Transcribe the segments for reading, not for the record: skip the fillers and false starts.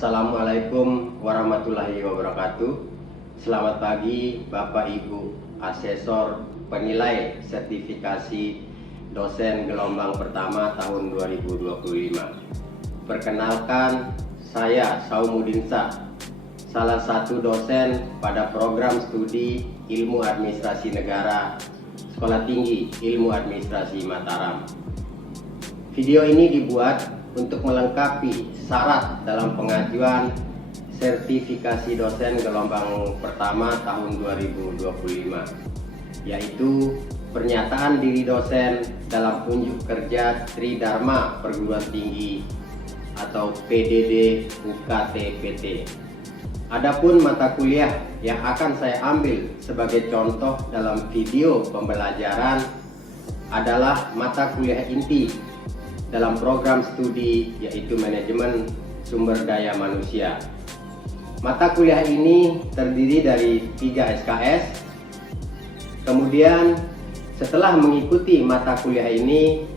Assalamualaikum warahmatullahi wabarakatuh. Selamat pagi Bapak Ibu Asesor Penilai Sertifikasi Dosen Gelombang Pertama tahun 2025. Perkenalkan, saya Saumudin Shah, salah satu dosen pada program studi Ilmu Administrasi Negara Sekolah Tinggi Ilmu Administrasi Mataram. Video ini dibuat untuk melengkapi syarat dalam pengajuan sertifikasi dosen gelombang pertama tahun 2025, yaitu pernyataan diri dosen dalam unjuk kerja Tridharma Perguruan Tinggi atau PDD UKT-PT. Adapun mata kuliah yang akan saya ambil sebagai contoh dalam video pembelajaran adalah mata kuliah inti dalam program studi, yaitu Manajemen Sumber Daya Manusia. Mata kuliah ini terdiri dari 3 SKS. Kemudian setelah mengikuti mata kuliah ini,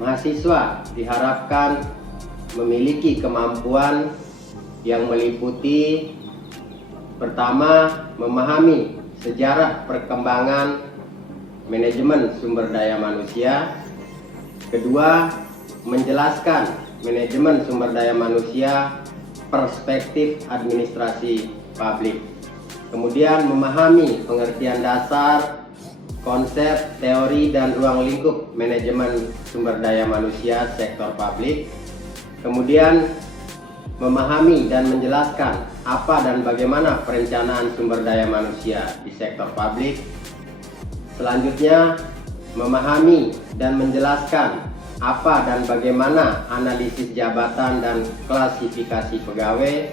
mahasiswa diharapkan memiliki kemampuan yang meliputi: pertama, memahami sejarah perkembangan manajemen sumber daya manusia; kedua, menjelaskan manajemen sumber daya manusia perspektif administrasi publik; kemudian memahami pengertian dasar, konsep, teori, dan ruang lingkup manajemen sumber daya manusia sektor publik; kemudian memahami dan menjelaskan apa dan bagaimana perencanaan sumber daya manusia di sektor publik; selanjutnya memahami dan menjelaskan apa dan bagaimana analisis jabatan dan klasifikasi pegawai.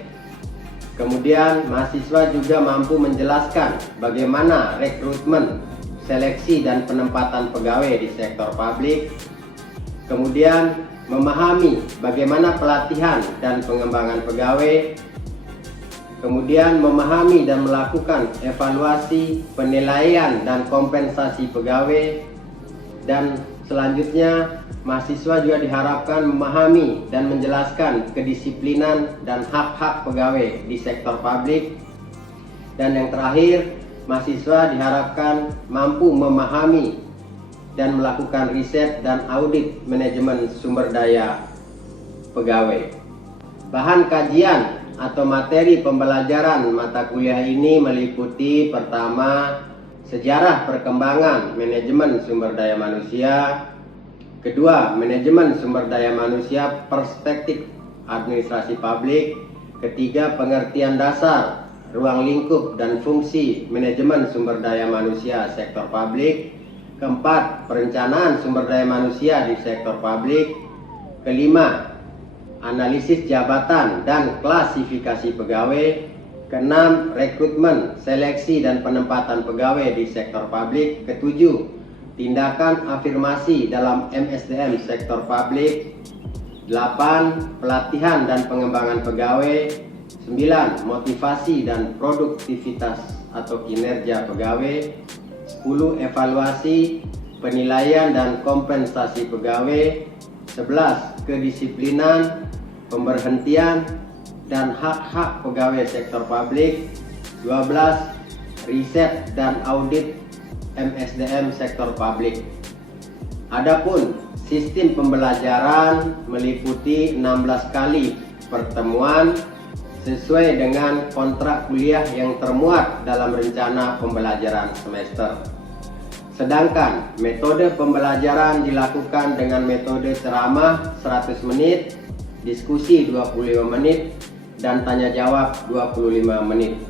Kemudian mahasiswa juga mampu menjelaskan bagaimana rekrutmen, seleksi, dan penempatan pegawai di sektor publik. Kemudian memahami bagaimana pelatihan dan pengembangan pegawai. Kemudian memahami dan melakukan evaluasi, penilaian, dan kompensasi pegawai. Dan selanjutnya mahasiswa juga diharapkan memahami dan menjelaskan kedisiplinan dan hak-hak pegawai di sektor publik. Dan yang terakhir, mahasiswa diharapkan mampu memahami dan melakukan riset dan audit manajemen sumber daya pegawai. Bahan kajian atau materi pembelajaran mata kuliah ini meliputi: pertama, sejarah perkembangan manajemen sumber daya manusia; kedua, manajemen sumber daya manusia perspektif administrasi publik; ketiga, pengertian dasar, ruang lingkup, dan fungsi manajemen sumber daya manusia sektor publik; keempat, perencanaan sumber daya manusia di sektor publik; kelima, analisis jabatan dan klasifikasi pegawai; keenam, rekrutmen, seleksi, dan penempatan pegawai di sektor publik; ketujuh, tindakan afirmasi dalam MSDM sektor publik; 8. Pelatihan dan pengembangan pegawai; 9. Motivasi dan produktivitas atau kinerja pegawai; 10. Evaluasi, penilaian, dan kompensasi pegawai; 11. Kedisiplinan, pemberhentian, dan hak-hak pegawai sektor publik; 12. Riset dan audit MSDM sektor publik. Adapun sistem pembelajaran meliputi 16 kali pertemuan sesuai dengan kontrak kuliah yang termuat dalam rencana pembelajaran semester. Sedangkan metode pembelajaran dilakukan dengan metode ceramah 100 menit, diskusi 25 menit, dan tanya jawab 25 menit.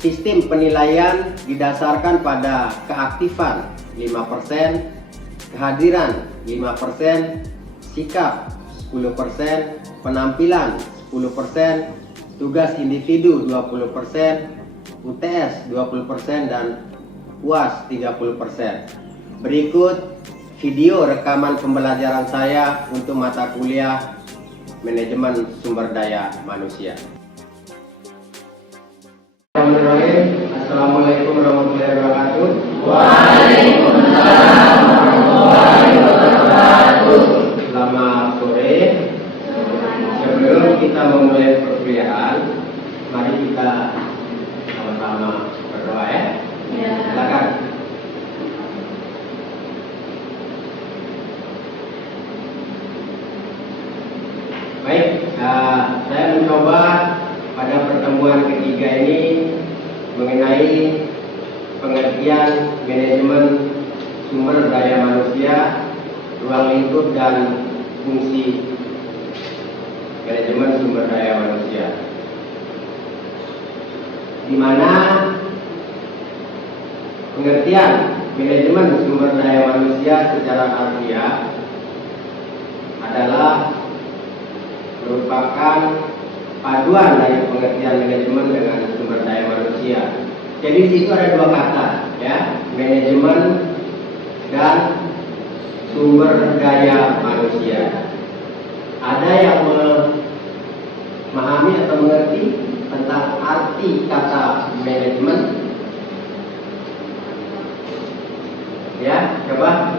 Sistem penilaian didasarkan pada keaktifan 5%, kehadiran 5%, sikap 10%, penampilan 10%, tugas individu 20%, UTS 20%, dan UAS 30%. Berikut video rekaman pembelajaran saya untuk mata kuliah Manajemen Sumber Daya Manusia. Assalamualaikum warahmatullahi wabarakatuh. Waalaikumsalam warahmatullahi wabarakatuh. Selamat sore. Sebelum kita memulai saya mencoba pada pertemuan ketiga ini mengenai pengertian manajemen sumber daya manusia, ruang lingkup dan fungsi manajemen sumber daya manusia, di mana pengertian manajemen sumber daya manusia secara harfiah adalah merupakan paduan dari pengertian manajemen dengan sumber daya manusia. Jadi di situ ada dua kata, ya, manajemen dan sumber daya manusia. Ada yang memahami atau mengerti tentang arti kata manajemen? Ya, coba.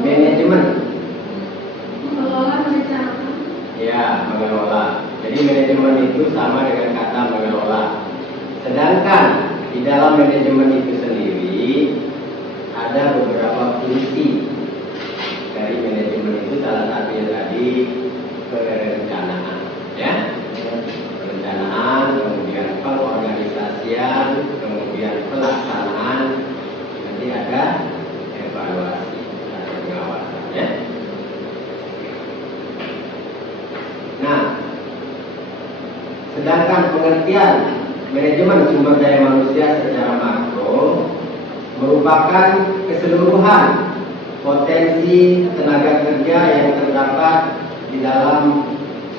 Manajemen. Mengelola, merencanakan. Ya, mengelola. Jadi manajemen itu sama dengan kata mengelola. Sedangkan di dalam manajemen itu sendiri ada beberapa fungsi dari manajemen itu. Salah satunya tadi perencanaan, ya, perencanaan, kemudian pengorganisasian, kemudian pelaksanaan, nanti ada evaluasi atau pengawasan, ya. Nah, sedangkan pengertian manajemen sumber daya manusia secara makro merupakan keseluruhan potensi tenaga kerja yang terdapat di dalam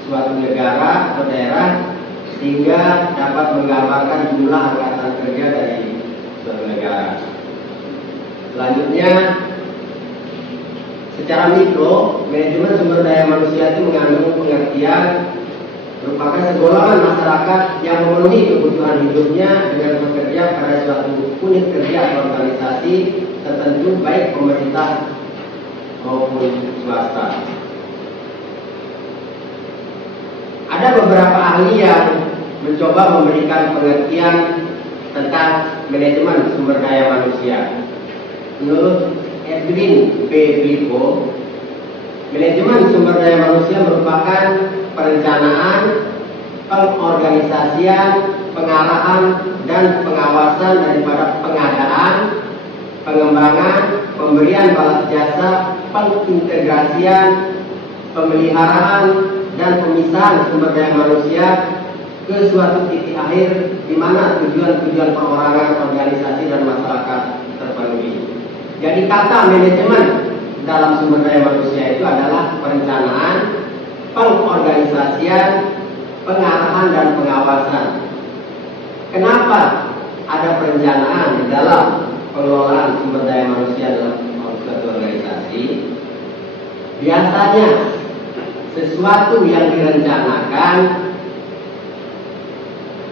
suatu negara atau daerah sehingga dapat menggambarkan jumlah angkatan kerja dari suatu negara. Selanjutnya, secara mikro, manajemen sumber daya manusia itu mengandung pengertian merupakan segolongan masyarakat yang memenuhi kebutuhan hidupnya dengan bekerja pada suatu unit kerja atau organisasi tertentu, baik pemerintah maupun swasta. Ada beberapa ahli yang mencoba memberikan pengertian tentang manajemen sumber daya manusia. Menurut Edwin P. Blipo, manajemen sumber daya manusia merupakan perencanaan, pengorganisasian, pengarahan, dan pengawasan daripada pengadaan, pengembangan, pemberian balas jasa, pengintegrasian, pemeliharaan, dan pemisahan sumber daya manusia ke suatu titik akhir di mana tujuan-tujuan perorangan, organisasi, dan masyarakat terpenuhi. Jadi kata manajemen dalam sumber daya manusia itu adalah perencanaan, pengorganisasian, pengarahan, dan pengawasan. Kenapa ada perencanaan di dalam pengelolaan sumber daya manusia dalam suatu organisasi? Biasanya sesuatu yang direncanakan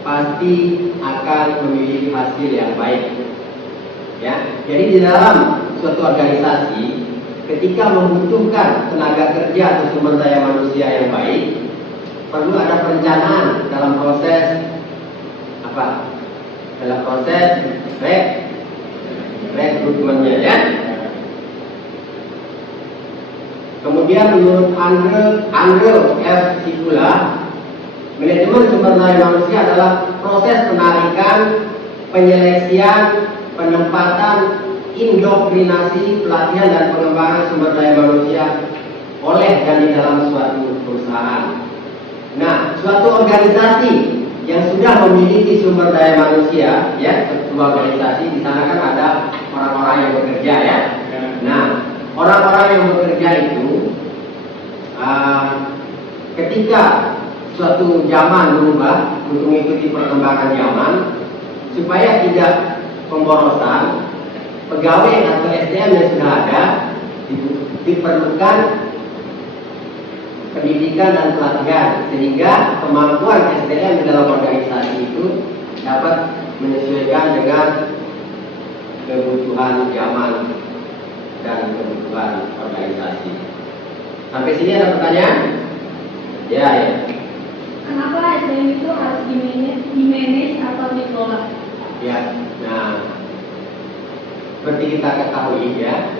pasti akan memiliki hasil yang baik. Ya, jadi di dalam suatu organisasi, ketika membutuhkan tenaga kerja atau sumber daya manusia yang baik, perlu ada perencanaan dalam proses apa? Dalam proses rekrutmennya, ya. Kemudian menurut Andre F. Sikula, manajemen sumber daya manusia adalah proses penarikan, penyeleksian, penempatan, indoktrinasi, pelatihan, dan pengembangan sumber daya manusia oleh dan di dalam suatu perusahaan. Nah, suatu organisasi yang sudah memiliki sumber daya manusia, ya, sebuah organisasi, di sana kan ada orang-orang yang bekerja, ya. Nah, orang-orang yang bekerja itu ketika suatu zaman berubah untuk mengikuti perkembangan zaman, supaya tidak pemborosan, pegawai atau SDM yang sudah ada diperlukan pendidikan dan pelatihan sehingga kemampuan SDM di dalam organisasi itu dapat menyesuaikan dengan kebutuhan zaman dan kebutuhan organisasi. Sampai sini ada pertanyaan? Ya, ya. Kenapa SDM itu harus di-manage atau dikelola? Ya, nah, seperti kita ketahui, ya,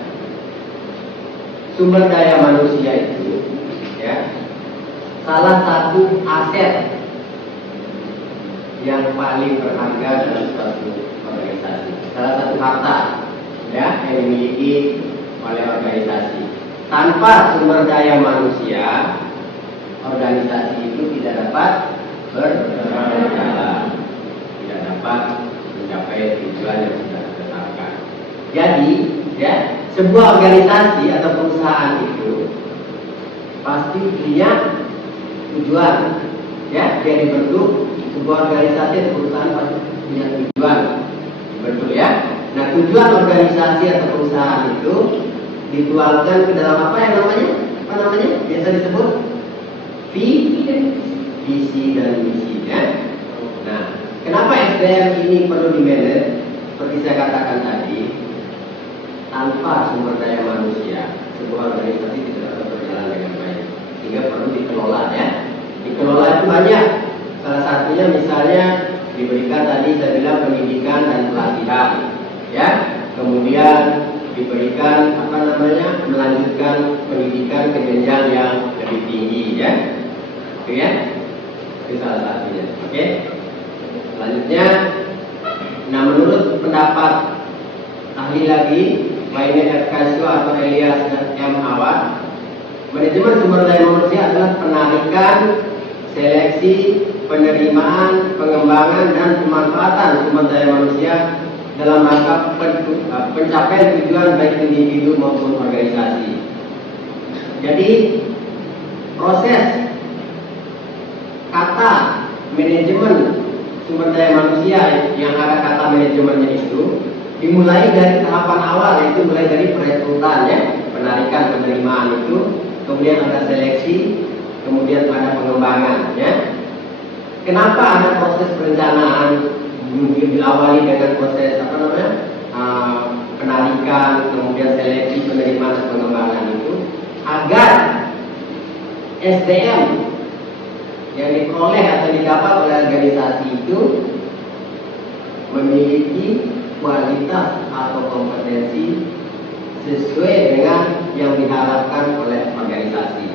sumber daya manusia itu, ya, salah satu aset yang paling berharga dalam suatu organisasi, salah satu harta ya yang dimiliki oleh organisasi. Tanpa sumber daya manusia, organisasi itu tidak dapat berjalan, tidak dapat mencapai tujuan yang sudah ditetapkan. Jadi, ya, sebuah organisasi atau perusahaan itu pasti punya tujuan. Ya, dia dibentuk sebuah organisasi atau perusahaan pasti punya tujuan. Betul ya? Nah, tujuan organisasi atau perusahaan itu dituangkan ke dalam apa yang namanya? Apa namanya? Biasa disebut visi dan misi ya. Nah, kenapa SDM ini perlu di-manage? Seperti saya katakan tadi, tanpa sumber daya manusia, sebuah organisasi tidak dapat berjalan dengan baik. Sehingga perlu dikelola ya. Dikelola itu banyak. Salah satunya misalnya diberikan tadi saya bilang pendidikan dan pelatihan, ya. Kemudian diberikan melanjutkan pendidikan ke jenjang yang lebih tinggi, ya. Oke ya. Itu salah satunya. Oke. Selanjutnya, nah menurut pendapat ahli lagi, Wayne F. Kasio atau Elias M. Awad, manajemen sumber daya manusia adalah penarikan, seleksi, penerimaan, pengembangan, dan pemanfaatan sumber daya manusia dalam rangka pencapaian tujuan baik individu maupun organisasi. Jadi proses kata manajemen sumber daya manusia yang ada kata manajemennya itu dimulai dari tahapan awal, yaitu mulai dari perekrutan ya, penarikan, penerimaan itu, kemudian ada seleksi, kemudian ada pengembangan ya. Kenapa ada proses perencanaan diawali dengan proses penarikan, kemudian seleksi, penerimaan, dan pengembangan itu agar SDM yang diperoleh atau didapat oleh organisasi itu memiliki kualitas atau kompetensi sesuai dengan yang diharapkan oleh organisasi.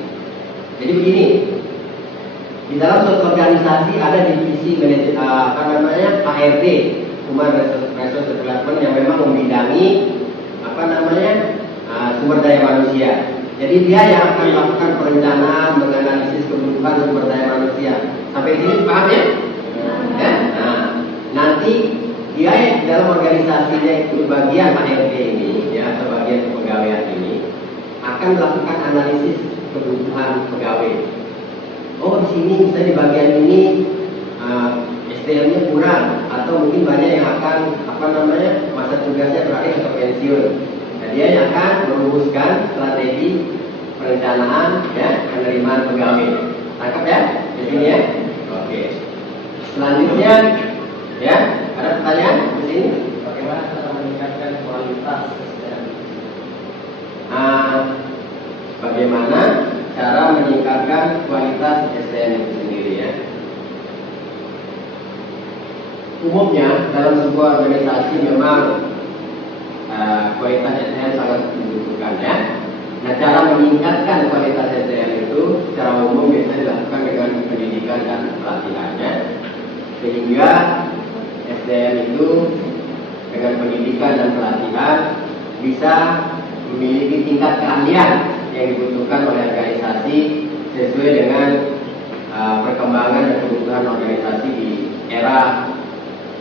Jadi begini, di dalam suatu organisasi ada divisi HRD, Human Resource Development, yang memang membidangi sumber daya manusia. Jadi dia yang akan melakukan perencanaan, menganalisis kebutuhan sumber daya manusia. Sampai sini paham ya? Ya? Nah, nanti dia dalam organisasinya itu bagian HRD ini, ya, atau bagian kepegawaian ini akan melakukan analisis kebutuhan pegawai. Oh, di sini misalnya di bagian ini SDM-nya kurang, atau mungkin banyak yang akan masa tugasnya berakhir atau pensiun. Nah, dia yang akan merumuskan strategi perencanaan ya penerimaan pegawai. Tangkap ya di sini ya. Oke. Selanjutnya ya, ada pertanyaan di sini? Bagaimana cara meningkatkan kualitas SDM? Bagaimana cara meningkatkan kualitas SDM itu sendiri ya? Umumnya dalam sebuah organisasi memang kualitas SDM sangat dibutuhkan ya. Nah, cara meningkatkan kualitas SDM itu secara umum biasanya dilakukan dengan pendidikan dan pelatihannya, sehingga SDM itu dengan pendidikan dan pelatihan bisa memiliki tingkat keahlian yang dibutuhkan oleh organisasi sesuai dengan perkembangan dan kebutuhan organisasi di era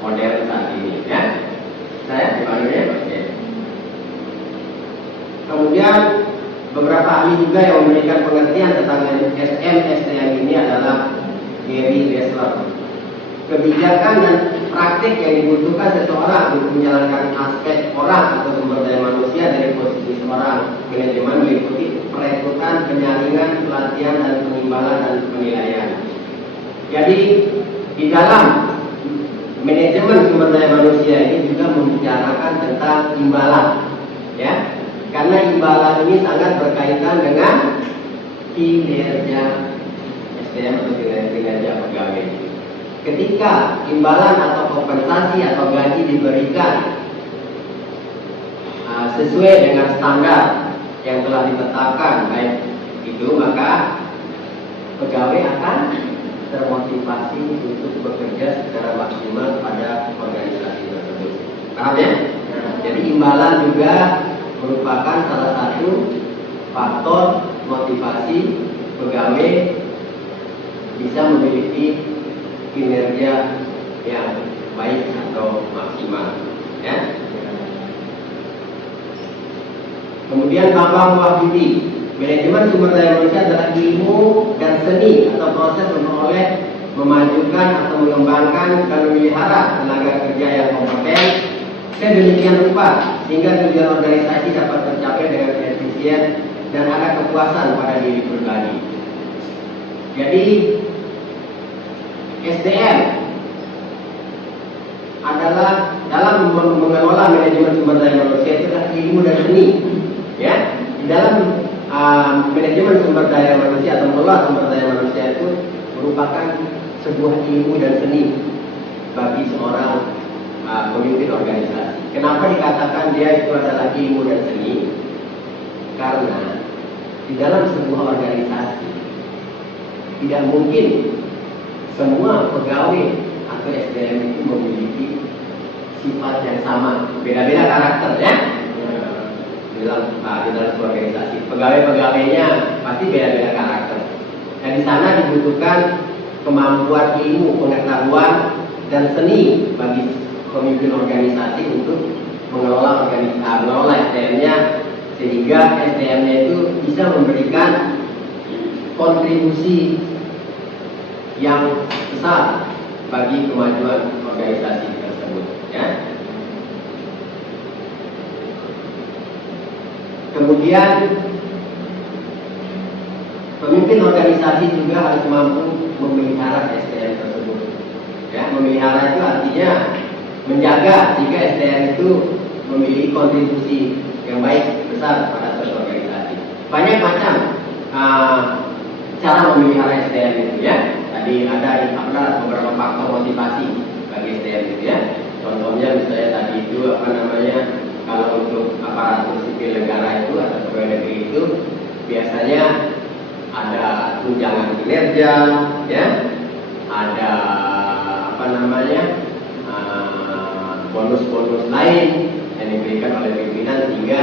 modern saat ini ya. Saya dipanggilnya oke. Kemudian beberapa ahli juga yang memberikan pengertian tentang SDM ini adalah Gary Gessler. Kebijakan dan praktik yang dibutuhkan seseorang untuk menjalankan aspek orang atau sumber daya manusia dari posisi seorang manajemen meliputi perekrutan, penyaringan, pelatihan, dan penimbalan dan penilaian. Jadi di dalam manajemen sumber daya manusia ini juga membicarakan tentang imbalan, ya, karena imbalan ini sangat berkaitan dengan kinerja SDM atau kinerja pegawai. Ketika imbalan atau kompensasi atau gaji diberikan sesuai dengan standar yang telah ditetapkan baik itu, maka pegawai akan termotivasi untuk bekerja secara maksimal pada organisasi tersebut. Paham ya? Jadi imbalan juga merupakan salah satu faktor motivasi pegawai bisa memiliki kinerja yang baik atau maksimal. Ya. Kemudian Bambang Wahyudi, manajemen sumber daya manusia adalah ilmu dan seni atau proses memperoleh, memajukan atau mengembangkan dan memelihara tenaga kerja yang kompeten sedemikian rupa sehingga tujuan organisasi dapat tercapai dengan efisien dan ada kepuasan pada diri pribadi. Jadi SDM adalah dalam mengelola manajemen sumber daya manusia itu adalah ilmu dan seni. Ya, di dalam manajemen sumber daya manusia atau mengelola sumber daya manusia itu merupakan sebuah ilmu dan seni bagi seorang pemimpin organisasi. Kenapa dikatakan dia itu adalah ilmu dan seni? Karena di dalam sebuah organisasi tidak mungkin semua pegawai atau SDM itu memiliki sifat yang sama, beda-beda karakternya. Di dalam sebuah organisasi, pegawai-pegawainya pasti beda-beda karakter. Dan di sana dibutuhkan kemampuan ilmu, pengetahuan, dan seni bagi pemimpin organisasi untuk mengelola SDM-nya sehingga SDM-nya itu bisa memberikan kontribusi yang besar bagi kemajuan organisasi tersebut. Ya. Kemudian pemimpin organisasi juga harus mampu memelihara SDM tersebut. Ya, memelihara itu artinya menjaga jika SDM itu memiliki kontribusi yang baik besar pada suatu organisasi. Banyak macam cara memelihara SDM itu ya. Tadi ada beberapa faktor motivasi bagi SDM itu ya. Contohnya misalnya tadi itu kalau untuk aparatur sipil negara itu atau pegawai negeri itu biasanya ada tunjangan kinerja, ya, ada bonus-bonus lain yang diberikan oleh pimpinan sehingga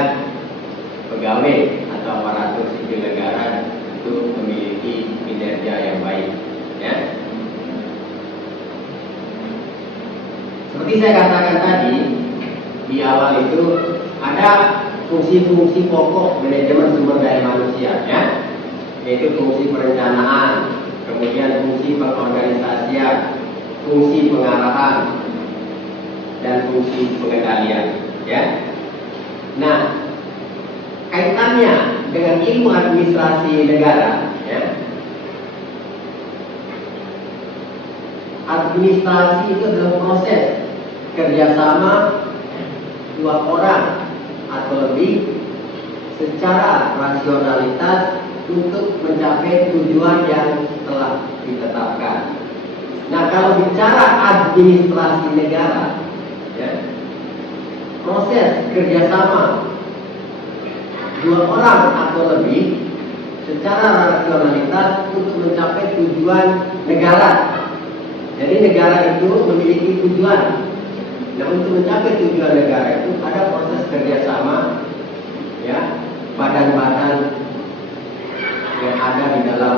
pegawai atau aparatur sipil negara itu memiliki kinerja yang baik, ya. Seperti saya katakan tadi di awal itu ada fungsi-fungsi pokok manajemen sumber daya manusia, ya, yaitu fungsi perencanaan, kemudian fungsi pengorganisasian, fungsi pengarahan, dan fungsi pengendalian, ya. Nah, kaitannya dengan ilmu administrasi negara, ya. Administrasi itu adalah proses kerjasama dua orang atau lebih secara rasionalitas untuk mencapai tujuan yang telah ditetapkan. Nah, kalau bicara administrasi negara, ya, proses kerjasama dua orang atau lebih secara rasionalitas untuk mencapai tujuan negara. Jadi negara itu memiliki tujuan. Nah, untuk mencapai tujuan negara itu ada proses kerjasama, ya, badan-badan yang ada di dalam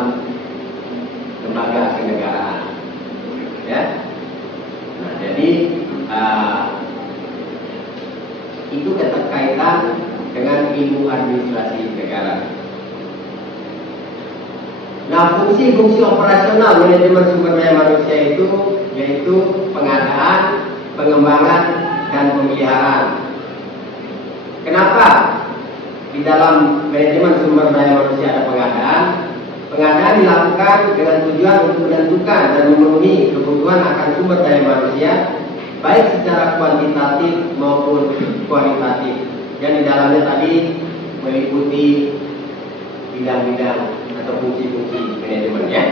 lembaga kenegaraan, ya. Nah, jadi itu keterkaitan dengan ilmu administrasi negara. Nah, fungsi-fungsi operasional manajemen sumber daya manusia itu yaitu pengadaan, pengembangan, dan pemeliharaan. Kenapa di dalam manajemen sumber daya manusia ada pengadaan? Pengadaan dilakukan dengan tujuan untuk menentukan dan memenuhi kebutuhan akan sumber daya manusia, baik secara kuantitatif maupun kualitatif. Yang di dalamnya tadi meliputi bidang-bidang atau fungsi-fungsi manajemennya.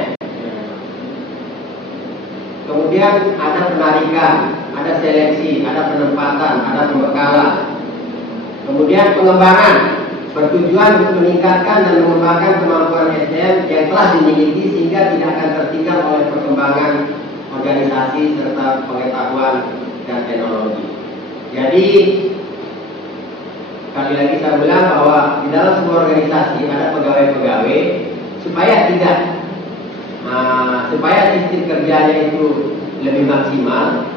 Kemudian ada penarikan, ada seleksi, ada penempatan, ada pembekalan. Kemudian pengembangan bertujuan untuk meningkatkan dan mengembangkan kemampuan SDM yang telah dimiliki sehingga tidak akan tertinggal oleh perkembangan organisasi serta pengetahuan dan teknologi. Jadi sekali lagi saya bilang bahwa di dalam sebuah organisasi ada pegawai-pegawai supaya sistem kerjanya itu lebih maksimal.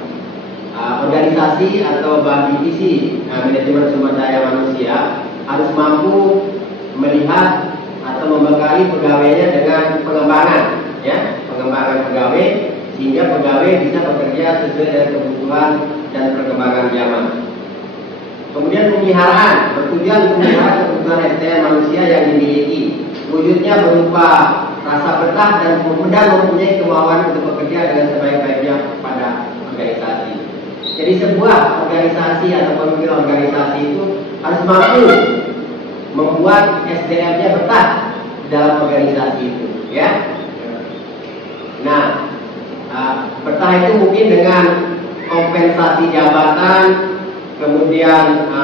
Organisasi atau divisi manajemen sumber daya manusia harus mampu melihat atau membekali pegawainya dengan pengembangan, ya, pengembangan pegawai sehingga pegawai bisa bekerja sesuai dengan kebutuhan dan perkembangan zaman. Kemudian pemeliharaan bertujuan memelihara kebutuhan SDM manusia yang dimiliki, wujudnya berupa rasa betah dan mempunyai kemauan untuk bekerja dengan sebaik-baiknya pada organisasi. Jadi sebuah organisasi atau pemimpin organisasi itu harus mampu membuat SDM-nya betah dalam organisasi itu, ya. Nah, betah itu mungkin dengan kompensasi jabatan, kemudian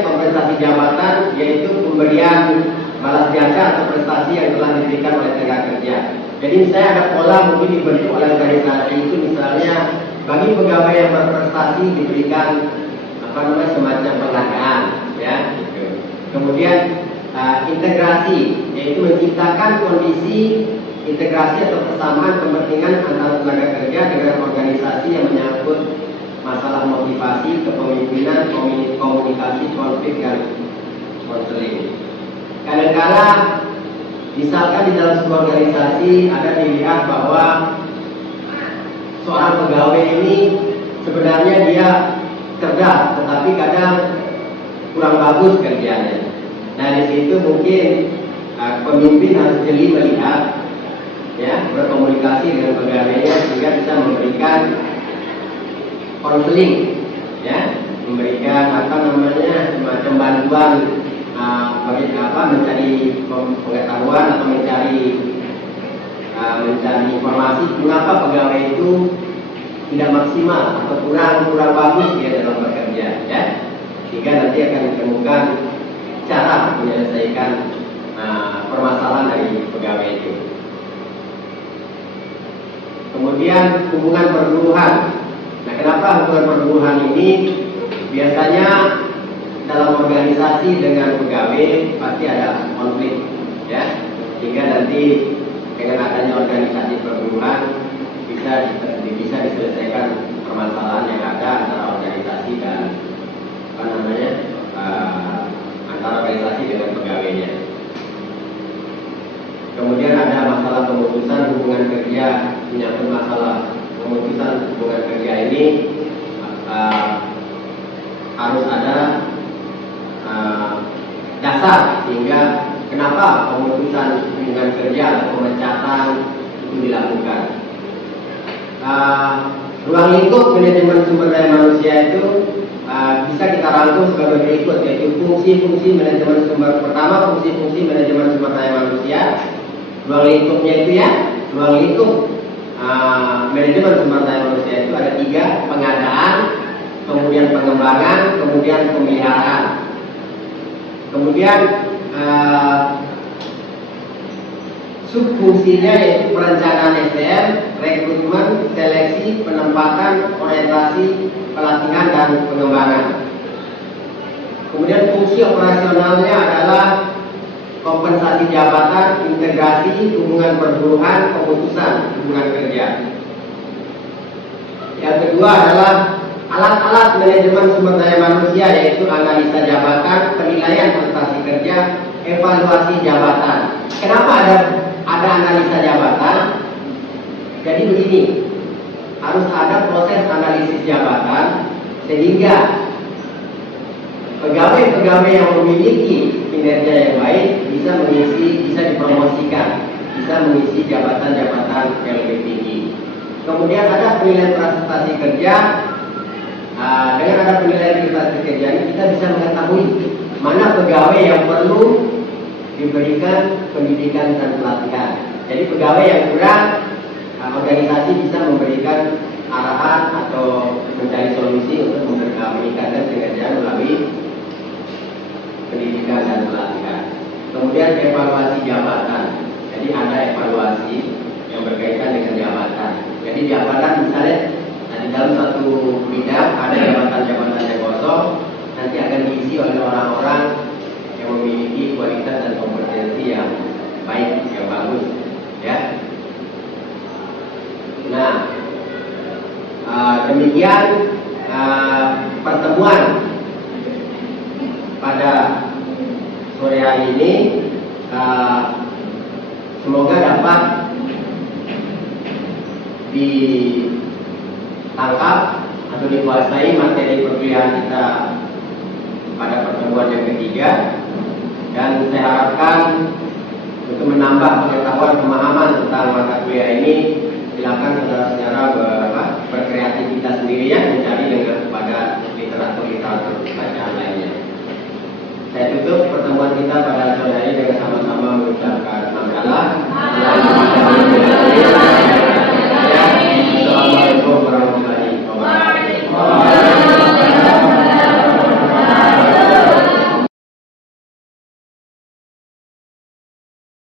kompensasi jabatan yaitu pemberian balas jasa atau prestasi yang telah diberikan oleh tenaga kerja. Jadi misalnya ada pola mungkin diberi oleh organisasi itu, misalnya bagi pegawai yang berprestasi diberikan semacam penghargaan, ya. Kemudian integrasi yaitu menciptakan kondisi integrasi atau persamaan kepentingan antara tenaga kerja dengan organisasi yang menyangkut masalah motivasi, kepemimpinan, komunikasi, konflik dan konseling. Kadang-kala misalkan di dalam sebuah organisasi ada dilihat bahwa seorang pegawai ini sebenarnya dia cerdas, tetapi kadang kurang bagus kerjanya. Nah, di situ mungkin pemimpin harus jeli melihat, ya, berkomunikasi dengan pegawainya sehingga bisa memberikan konseling, ya, memberikan semacam bantuan mencari pengetahuan atau mencari informasi mengapa pegawai itu tidak maksimal atau kurang bagus dia dalam bekerja, ya, sehingga nanti akan ditemukan cara menyelesaikan permasalahan dari pegawai itu. Kemudian hubungan perburuhan. Nah, kenapa hubungan perburuhan ini biasanya dalam organisasi dengan pegawai pasti ada konflik, ya, sehingga nanti dengan adanya organisasi perburuhan bisa diselesaikan permasalahan yang ada antara organisasi dan antara organisasi dengan pegawainya. Kemudian ada masalah pemutusan hubungan kerja, menyangkut masalah pemutusan hubungan kerja ini harus ada dasar sehingga kenapa pemutusan hubungan kerja atau pemecatan itu dilakukan. Ruang lingkup manajemen sumber daya manusia itu bisa kita rangkum sebagai berikut, yaitu fungsi-fungsi manajemen fungsi-fungsi manajemen sumber daya manusia. Ruang lingkupnya itu, ya, ruang lingkup manajemen sumber daya manusia itu ada 3: pengadaan, kemudian pengembangan, kemudian pemeliharaan. Kemudian subfungsinya yaitu perencanaan SDM, rekrutmen, seleksi, penempatan, orientasi, pelatihan, dan pengembangan. Kemudian fungsi operasionalnya adalah kompensasi jabatan, integrasi, hubungan perburuhan, pemutusan hubungan kerja. Yang kedua adalah alat-alat manajemen sumber daya manusia, yaitu analisa jabatan, penilaian prestasi kerja, evaluasi jabatan. Kenapa ada analisa jabatan? Jadi begini, harus ada proses analisis jabatan sehingga pegawai-pegawai yang memiliki kinerja yang baik bisa dipromosikan, bisa mengisi jabatan-jabatan yang lebih tinggi. Kemudian ada penilaian prestasi kerja. Dengan ada penilaian prestasi kerja ini kita bisa mengetahui mana pegawai yang perlu diberikan pendidikan dan pelatihan. Jadi pegawai yang kurang, organisasi bisa memberikan arahan atau mencari solusi untuk meningkatkan kinerja melalui pendidikan dan pelatihan. Kemudian evaluasi jabatan. Jadi ada evaluasi yang berkaitan dengan jabatan. Jadi jabatan misalnya di dalam satu bidang ada jabatan-jabatan yang kosong, nanti akan diisi oleh orang-orang yang memiliki kualitas dan kompetensi yang baik, yang bagus, ya. Nah, demikian pertemuan pada sore hari ini. Semoga dapat ditangkap atau dikuasai materi perkuliahan kita pada pertemuan yang ketiga, dan saya harapkan untuk menambah pengetahuan pemahaman tentang mata kuliah ini, silakan saudara-saudara berkreativitas sendiri ya, mencari dengan pada literatur bacaan lainnya. Saya tutup pertemuan kita pada sore hari dengan sama-sama mengucapkan